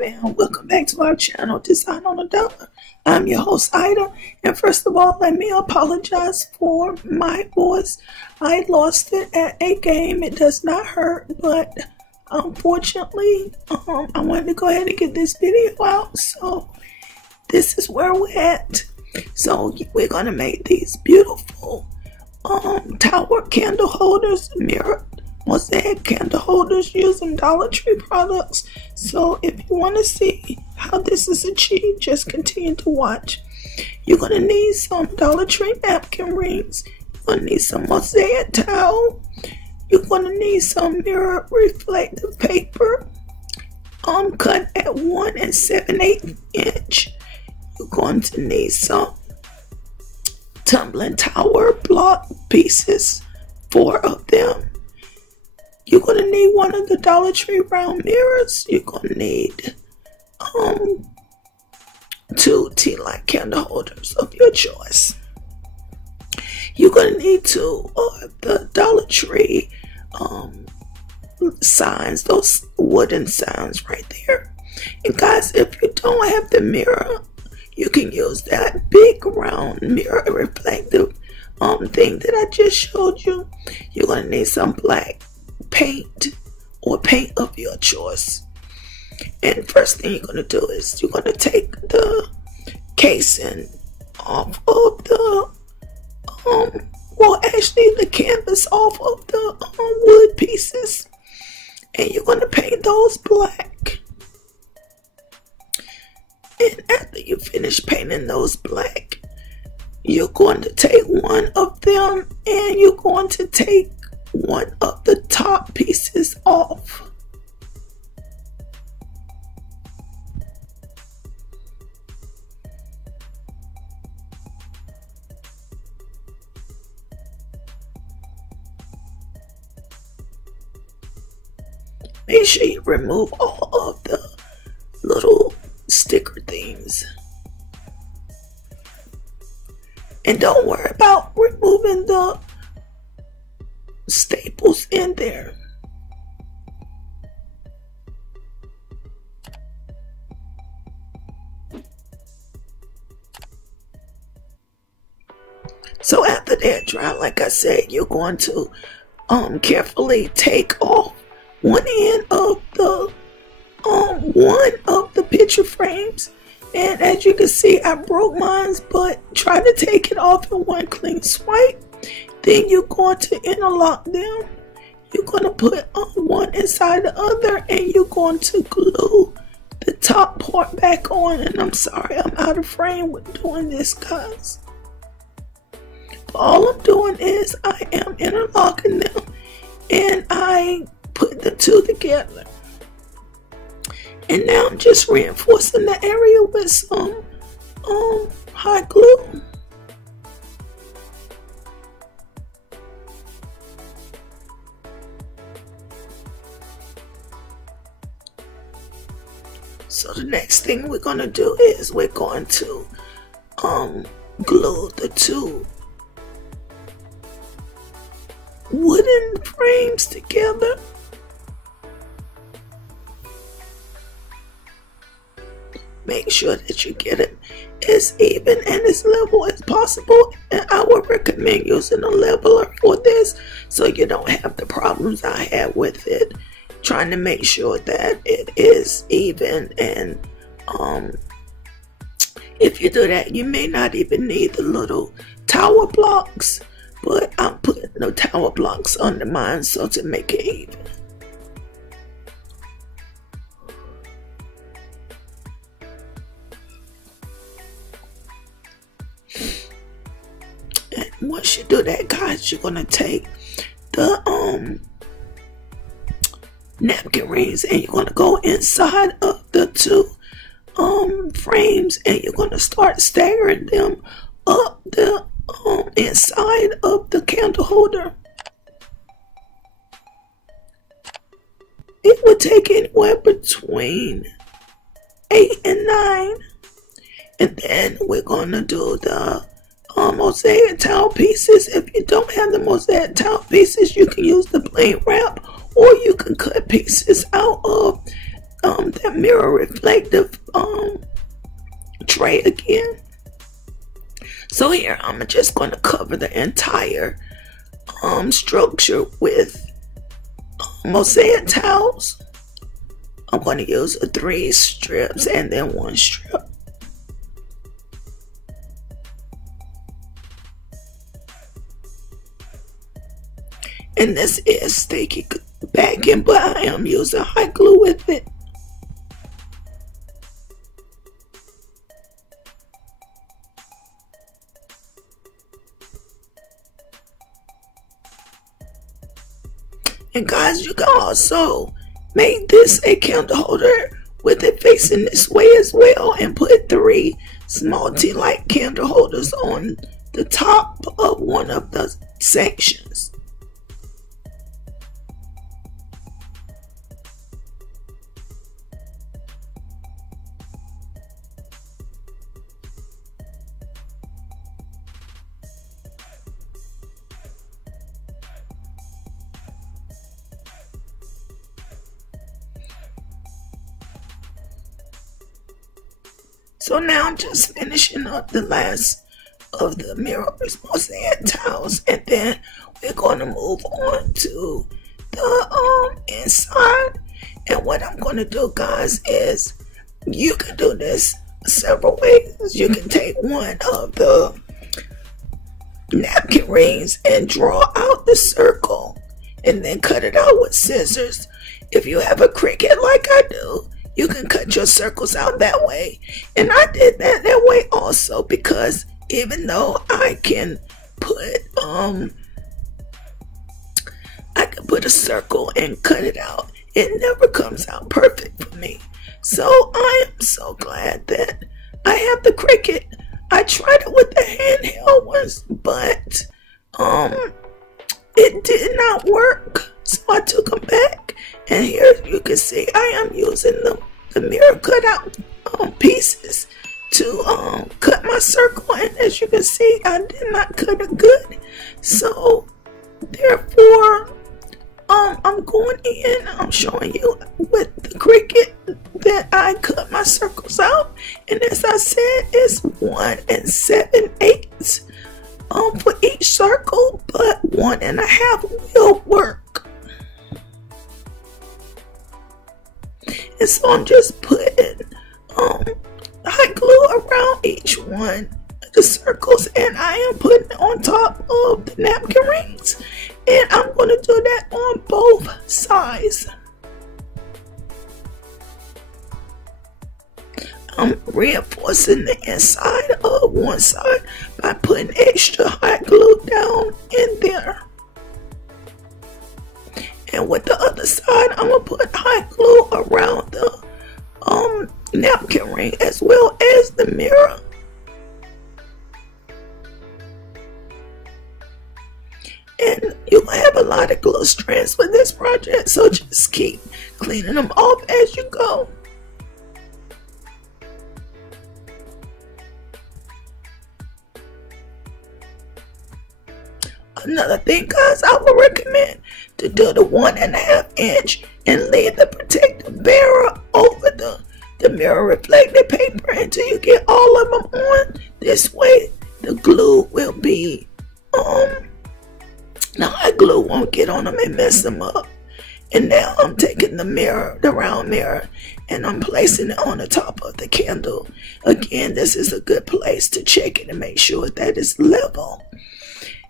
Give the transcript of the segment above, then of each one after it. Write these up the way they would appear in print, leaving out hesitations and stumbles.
fam, welcome back to our channel, Design on a Dollar. I'm your host, Ida, and first of all, let me apologize for my voice. I lost it at a game. It does not hurt, but unfortunately, I wanted to go ahead and get this video out, so this is where we're at. So we're going to make these beautiful tower candle holders, mirror Mosaic candle holders using Dollar Tree products. So if you want to see how this is achieved, just continue to watch. You're going to need some Dollar Tree napkin rings. You're going to need some Mosaic towel. You're going to need some mirror reflective paper cut at 1 7/8 inch. You're going to need some tumbling tower block pieces, 4 of them. You're going to need one of the Dollar Tree round mirrors. You're going to need 2 tea light candle holders of your choice. You're going to need 2 of the Dollar Tree signs, those wooden signs right there. And guys, if you don't have the mirror, you can use that big round mirror reflective thing that I just showed you. You're going to need some black paint or paint of your choice. And first thing you're going to do is you're going to take the casing off of the actually the canvas off of the wood pieces, and you're going to paint those black. And after you finish painting those black, you're going to take one of them and you're going to take one of the top pieces off. Make sure you remove all of the little sticker things. And don't worry about removing the staples in there. So after they're dry, like I said, you're going to carefully take off one end of the picture frames. And as you can see, I broke mine, but try to take it off in one clean swipe. Then you're going to interlock them. You're going to put one inside the other, and you're going to glue the top part back on. And I'm sorry, I'm out of frame with doing this, guys. But all I'm doing is I am interlocking them, and I put the two together. And now I'm just reinforcing the area with some hot glue. So the next thing we're going to do is we're going to glue the 2 wooden frames together. Make sure that you get it as even and as level as possible. And I would recommend using a leveler for this, so you don't have the problems I had with it, trying to make sure that it is even. And if you do that, you may not even need the little tower blocks, but I'm putting the tower blocks under mine so to make it even. And once you do that, guys, you're gonna take the napkin rings and you're gonna go inside of the 2 frames, and you're gonna start staggering them up the inside of the candle holder. It would take anywhere between 8 and 9. And then we're gonna do the Mosaic towel pieces. If you don't have the Mosaic towel pieces, you can use the plain wrap, or you can cut pieces out of that mirror reflective tray again. So here I'm just going to cover the entire structure with Mosaic towels. I'm going to use 3 strips and then 1 strip. And this is sticky backing, but I am using hot glue with it. And guys, you can also make this a candle holder with it facing this way as well, and put 3 small tea light candle holders on the top of one of the sections. So now I'm just finishing up the last of the mirrors, Mosaic towels, and then we're going to move on to the inside. And what I'm going to do, guys, is you can do this several ways. You can take one of the napkin rings and draw out the circle and then cut it out with scissors. If you have a Cricut like I do, you can cut your circles out that way. And I did that way also, because even though I can put a circle and cut it out, it never comes out perfect for me. So I am so glad that I have the Cricut. I tried it with the handheld ones, but it did not work. So I took them back, and here you can see I am using the mirror cutout pieces to cut my circle. And as you can see, I did not cut it good. So therefore, I'm going in. I'm showing you with the Cricut that I cut my circles out, and as I said, it's 1 7/8 for each circle, but 1 1/2 will work. And so I'm just putting hot glue around each one of the circles, and I am putting it on top of the napkin rings, and I'm going to do that on both sides. I'm reinforcing the inside of one side by putting extra hot glue down in there. And with the other side, I'm going to put hot glue around the napkin ring as well as the mirror. And you'll have a lot of glue strands with this project, so just keep cleaning them off as you go. Another thing, guys, I would recommend to do the 1 1/2 inch and leave the protective barrier over the mirror reflective paper until you get all of them on. This way the glue will be the hot glue won't get on them and mess them up. And now I'm taking the mirror, the round mirror, and I'm placing it on the top of the candle. Again, this is a good place to check it and make sure that it's level.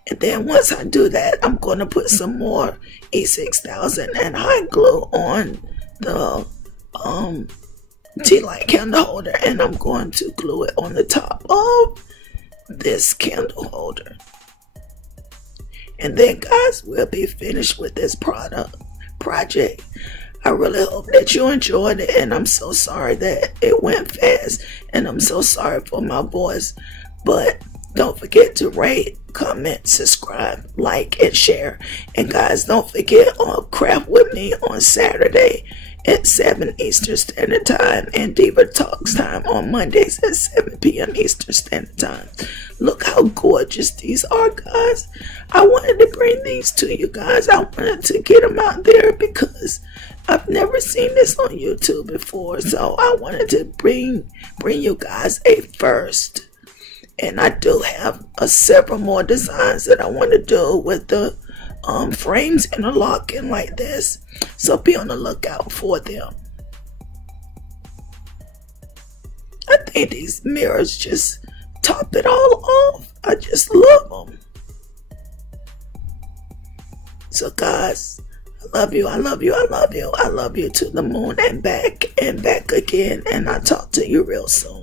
And then once I do that, I'm going to put some more E6000 and hot glue on the tea light candle holder, and I'm going to glue it on the top of this candle holder. And then, guys, we'll be finished with this project. I really hope that you enjoyed it, and I'm so sorry that it went fast, and I'm so sorry for my voice. But don't forget to rate, comment, subscribe, like, and share. And guys, don't forget, craft with me on Saturday at 7 Eastern Standard Time and Diva Talks Time on Mondays at 7 p.m. Eastern Standard Time. Look how gorgeous these are, guys. I wanted to bring these to you guys. I wanted to get them out there because I've never seen this on YouTube before. So I wanted to bring you guys a first. And I do have several more designs that I want to do with the frames interlocking like this. So be on the lookout for them. I think these mirrors just top it all off. I just love them. So guys, I love you, I love you, I love you. I love you to the moon and back again. And I'll talk to you real soon.